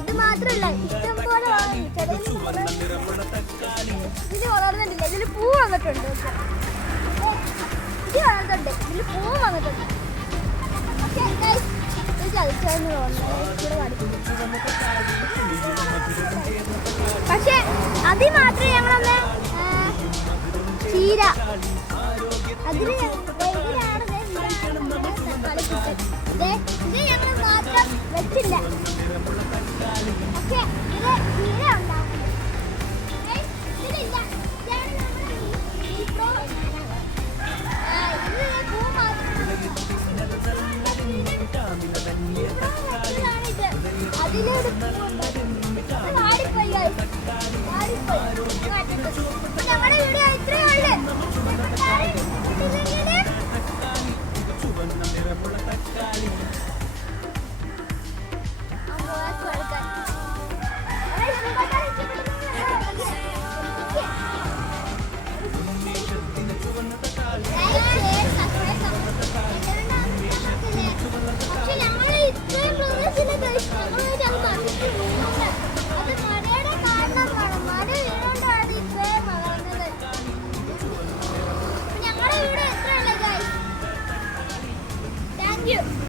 ഇത് മാത്രല്ല ഇഷ്ടം പോലെ ഇതിന് വളർന്നിട്ടില്ല. ഇതിൽ പൂ വന്നിട്ടുണ്ട്. ഇത് വളർന്നുണ്ട്. ഇതിൽ പൂ വന്നിട്ടുണ്ട്. പക്ഷെ അതിൽ മാത്രമേ ഞങ്ങളൊന്ന് ചീര അതിന് ഇത് ഞങ്ങൾ മാത്രം വെച്ചില്ല. പക്ഷെ ഇത്